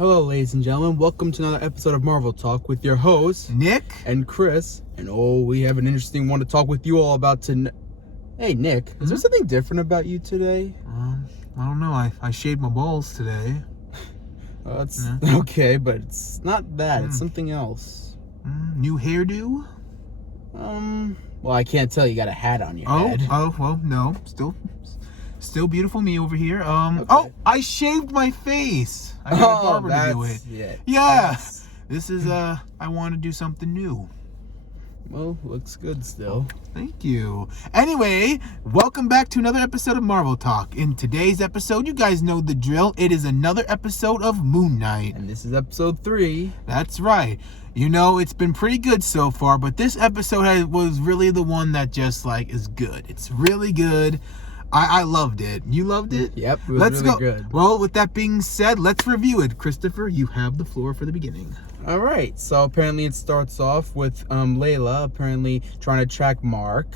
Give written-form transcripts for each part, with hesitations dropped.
Hello, ladies and gentlemen. Welcome to another episode of Marvel Talk with your hosts, Nick and Chris. And we have an interesting one to talk with you all about tonight. Hey, Nick, is there something different about you today? I don't know. I shaved my balls today. It's okay, but it's not that. It's something else. New hairdo? Well, I can't tell. You got a hat on your head. Well, no. Still beautiful me over here. Okay. Oh, I shaved my face. I got a barber to do it. Yeah. This is I want to do something new. Well, looks good still. Thank you. Anyway, welcome back to another episode of Marvel Talk. In today's episode, you guys know the drill. It is another episode of Moon Knight. And this is episode 3. That's right. You know, it's been pretty good so far, but this episode was really the one that just, is good. It's really good. I loved it. You loved it? Yep, it was really good. Well, with that being said, let's review it. Christopher, you have the floor for the beginning. All right. So apparently it starts off with Layla apparently trying to track Mark.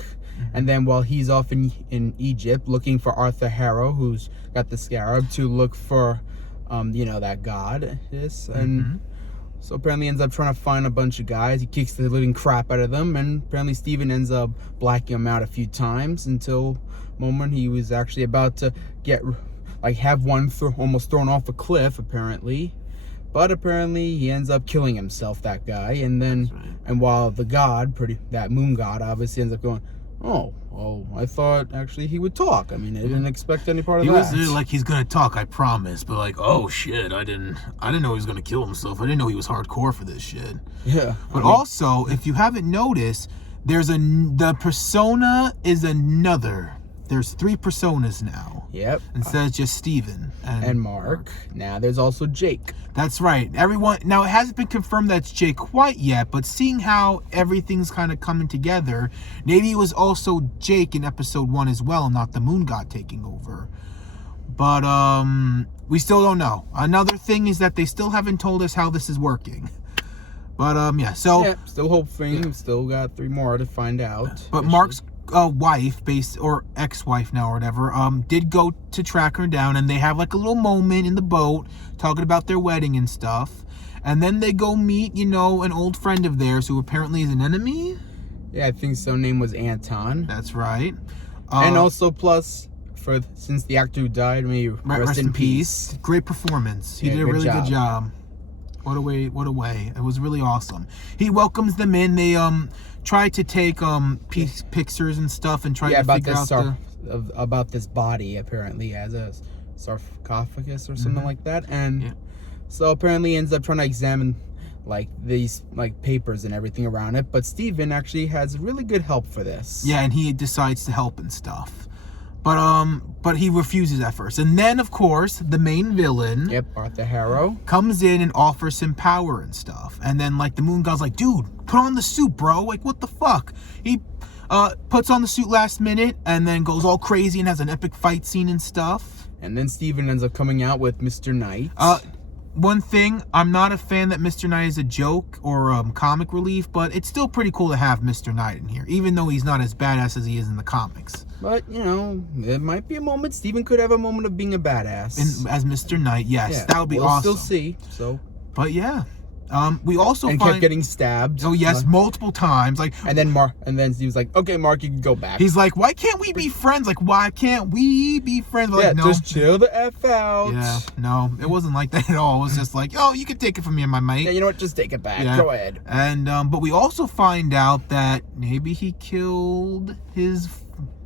And then while he's off in Egypt looking for Arthur Harrow, who's got the scarab, to look for, that goddess. And so apparently ends up trying to find a bunch of guys. He kicks the living crap out of them. And apparently Steven ends up blacking him out a few times until moment he was actually about to have one almost thrown off a cliff, apparently. But apparently he ends up killing himself, that guy. And then, and while the god, that moon god, obviously ends up going, oh, I thought actually he would talk. I mean, I didn't expect any part of that. He was like, he's gonna talk, I promise. But oh shit, I didn't know he was gonna kill himself. I didn't know he was hardcore for this shit. Yeah. But also, if you haven't noticed, the persona is another. There's 3 personas now. Yep. Instead of just Steven and Mark. Now there's also Jake. That's right. Now it hasn't been confirmed that it's Jake quite yet, but seeing how everything's kind of coming together, maybe it was also Jake in episode 1 as well, not the moon god taking over. But we still don't know. Another thing is that they still haven't told us how this is working. But still hoping. Yeah. Still got 3 more to find out. But Mark's wife, or ex-wife now or whatever, did go to track her down, and they have a little moment in the boat talking about their wedding and stuff. And then they go meet, an old friend of theirs who apparently is an enemy. Yeah, I think so. Name was Anton. That's right. And also plus, since the actor who died, may you rest in peace. Great performance. He did a really good job. What a way. It was really awesome. He welcomes them in. They try to take pictures and stuff and try to figure out about this body apparently as a sarcophagus or something like that. And so apparently ends up trying to examine these papers and everything around it. But Steven actually has really good help for this. Yeah, and he decides to help and stuff. But he refuses at first. And then, of course, the main villain... Yep, Arthur Harrow. ...comes in and offers him power and stuff. And then, the moon god's like, dude, put on the suit, bro. What the fuck? He puts on the suit last minute and then goes all crazy and has an epic fight scene and stuff. And then Steven ends up coming out with Mr. Knight. One thing, I'm not a fan that Mr. Knight is a joke or comic relief, but it's still pretty cool to have Mr. Knight in here, even though he's not as badass as he is in the comics. But, it might be a moment. Steven could have a moment of being a badass. As Mr. Knight, yes. Yeah, that would be awesome. We'll still see, so. But, yeah. We also kept getting stabbed. Oh, yes, multiple times. And then he was like, okay, Mark, you can go back. He's like, why can't we be friends? Why can't we be friends? No. Just chill the F out. Yeah, no, it wasn't like that at all. It was just you can take it from me and my mate. Yeah, you know what? Just take it back. Yeah. Go ahead. And, but we also find out that maybe he killed his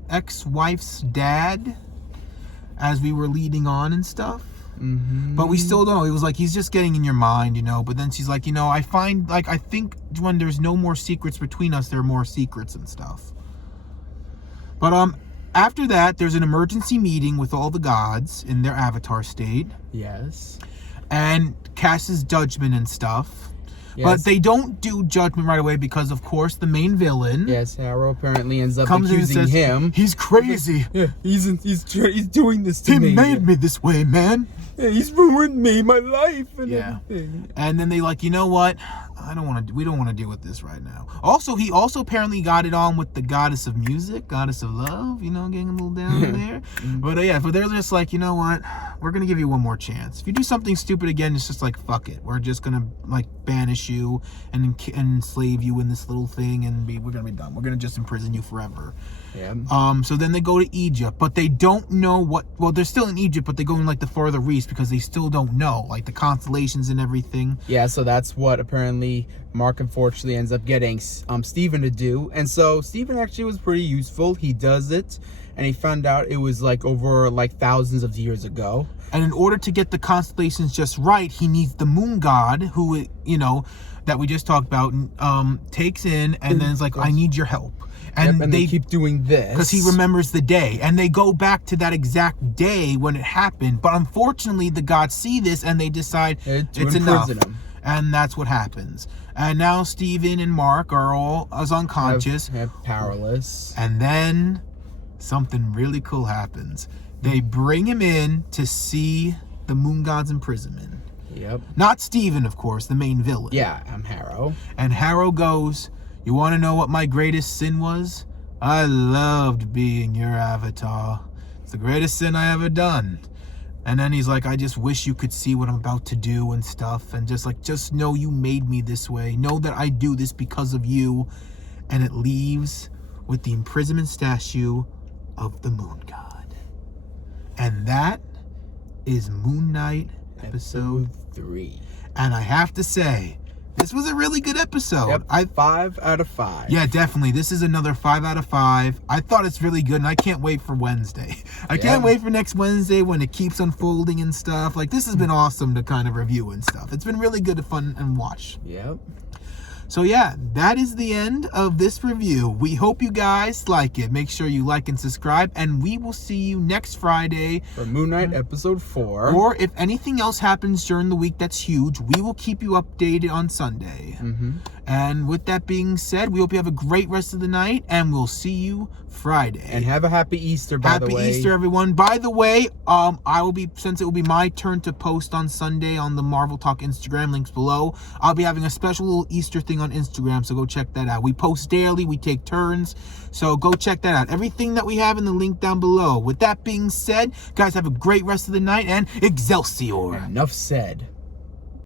ex-wife's dad as we were leading on and stuff. But we still don't know. It was he's just getting in your mind, But then she's like, I find, I think when there's no more secrets between us, there are more secrets and stuff. But after that, there's an emergency meeting with all the gods in their avatar state. Yes. And casts judgment and stuff. Yes. But they don't do judgment right away because, of course, the main villain. Yes, Harrow apparently ends up accusing him. He's crazy. Yeah, he's doing this to me. He made me this way, man. He's ruined me, my life, and Yeah. everything. And then they like, you know what? We don't want to deal with this right now. Also, he also apparently got it on with the goddess of music, goddess of love, you know, getting a little down there. But but they're just like, you know what? We're going to give you one more chance. If you do something stupid again, it's just like, fuck it. We're just going to like banish you and enslave you in this little thing, and we're going to be done. We're going to just imprison you forever. Yeah. So then they go to Egypt, but they don't know they're still in Egypt, but they go in like the farther east because they still don't know like the constellations and everything. Yeah, so that's what apparently Mark unfortunately ends up getting Steven to do. And so Steven actually was pretty useful. He does it, and he found out it was like over like thousands of years ago. And in order to get the constellations just right, he needs the moon god, who, you know, that we just talked about, takes in and then is like, I need your help. And they keep doing this because he remembers the day, and they go back to that exact day when it happened. But unfortunately, the gods see this and they decide it's enough, and that's what happens. And now Steven and Mark are all as unconscious, powerless. And then something really cool happens. They bring him in to see the moon god's imprisonment. Yep. Not Steven, of course, the main villain. Yeah, I'm Harrow. And Harrow goes, you want to know what my greatest sin was? I loved being your avatar. It's the greatest sin I ever done. And then he's like, I just wish you could see what I'm about to do and stuff. And just know you made me this way. Know that I do this because of you. And it leaves with the imprisonment statue of the moon god. And that is Moon Knight episode 3. And I have to say, this was a really good episode. Yep, 5 out of 5. Yeah, definitely. This is another 5 out of 5. I thought it's really good, and I can't wait for Wednesday. I can't wait for next Wednesday when it keeps unfolding and stuff. Like, this has been awesome to kind of review and stuff. It's been really good to fun and watch. Yep. So yeah, that is the end of this review. We hope you guys like it. Make sure you like and subscribe, and we will see you next Friday for Moon Knight episode 4. Or if anything else happens during the week that's huge, we will keep you updated on Sunday. And with that being said, we hope you have a great rest of the night, and we'll see you Friday. And have a happy Easter, by the way. Happy Easter, everyone. By the way, since it will be my turn to post on Sunday on the Marvel Talk Instagram, links below, I'll be having a special little Easter thing on Instagram, so go check that out. We post daily, we take turns, so go check that out. Everything that we have in the link down below. With that being said, guys, have a great rest of the night, and Excelsior. Enough said.